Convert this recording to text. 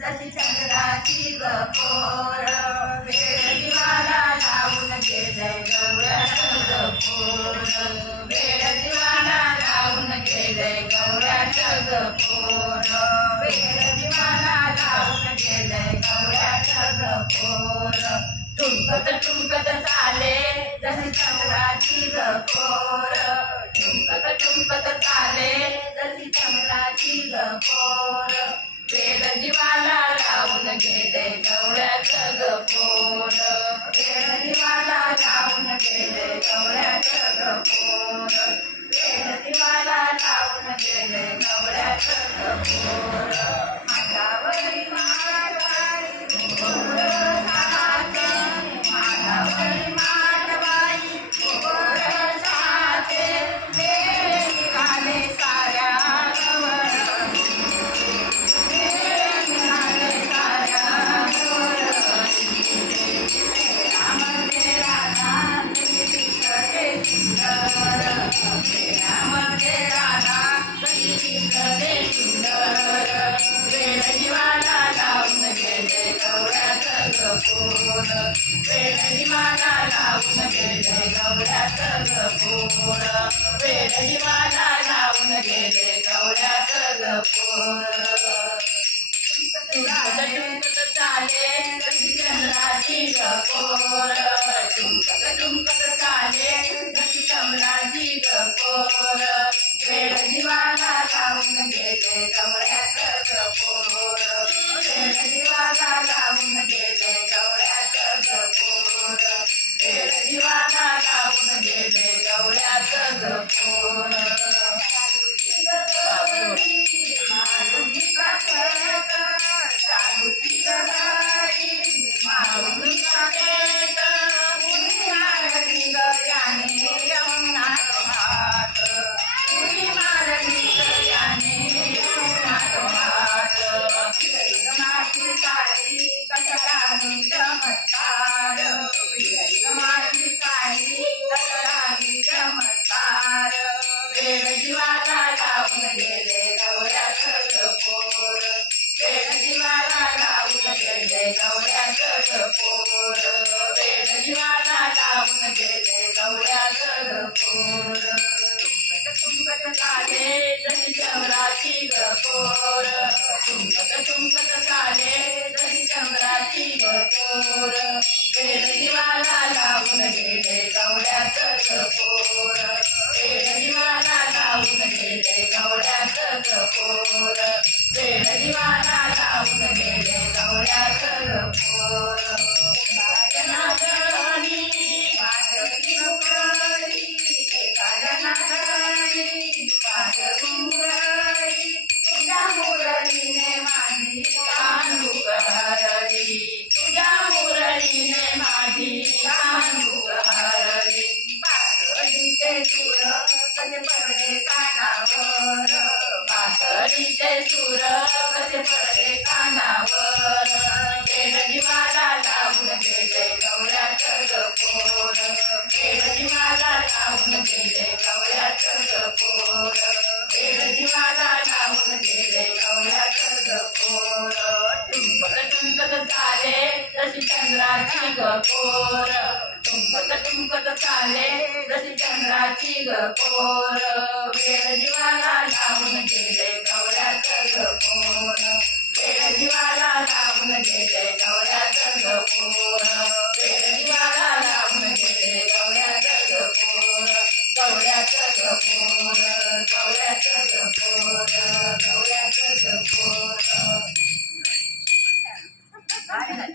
जशी चंद्राची गपोर वेळ दिवाला लावून गेलंय गवळ्याचं गपोर वेळ दिवाला लावून गेलंय गवळ्याचं गपोर वेळ दिवाला लावून गेलंय गवळ्याचं गपोर ठुमकत ठुमकत चाले जशी चंद्राची गपोर ठुमकत ठुमकत चाले जशी चंद्राची गपोर वेळ दिवाला लावून गेले गवळ्याचं गपोर वेळ दिवाला लावून गेले गवळ्याचं गपोर वेळ दिवाला लावून गेले गवळ्याचं गपोर मागावरी मागवाई गोर साचे मागावरी मागवाई गोर साचे वेळ निघाले साऱ्या वेळ दिवाला लावून गेले गवळ्याचं गपोर वेळ दिवाला लावून गेले गवळ्याचं गपोर वेळ दिवाला लावून गेले गवळ्याचं गपोर ठुमकत चाले जशी चंद्राची गपोर ठुमकत ठुमकत चाले जशी चंद्राची गपोर वेळ दिवाला लावून गेले गवळ्याचं गपोर वेळ दिवाला लावून गेले गवळ्याचं गपोर वेळ दिवाला लावून गेले गवळ्याचं गपोर वेळ दिवाला लावून गेले गवळ्याचं गपोर वेळ दिवाला लावून गेले गवळ्याचं गपोर वेळ दिवाला लावून गेले गवळ्याचं गपोर ठुमकत चाले जशी चंद्राची गपोर ठुमकत ठुमकत चाले जशी चंद्राची गपोर वेळ दिवाला लावून गेले गवळ्याचं गपोर वेळ दिवाला लावून गेले गवळ्याचं गपोर वेळ दिवाला लावून गेले गवळ्याचं गपोर जनार्दनी माझी मुरळी एका जनार्दनी माझी मुरळी तुझ्या मुरळीने माझी कानूक हरली तुझ्या मुरळीने माझी कानूक हरली बासरीचे सूर कसे पडले कानावर बासरीचे सूर कसे पडले कानावर वेळ दिवाला लावून गेले गवळ्याचं गपोर वेळ दिवाला लावून गेले गवळ्याचं गपोर वेळ दिवाला लावून गेले गवळ्याचं गपोर ठुमकत ठुमकत चाले जशी चंद्राची गपोर ठुमकत ठुमकत चाले जशी चंद्राची गपोर वेळ दिवाला लावून गेले गवळ्याचं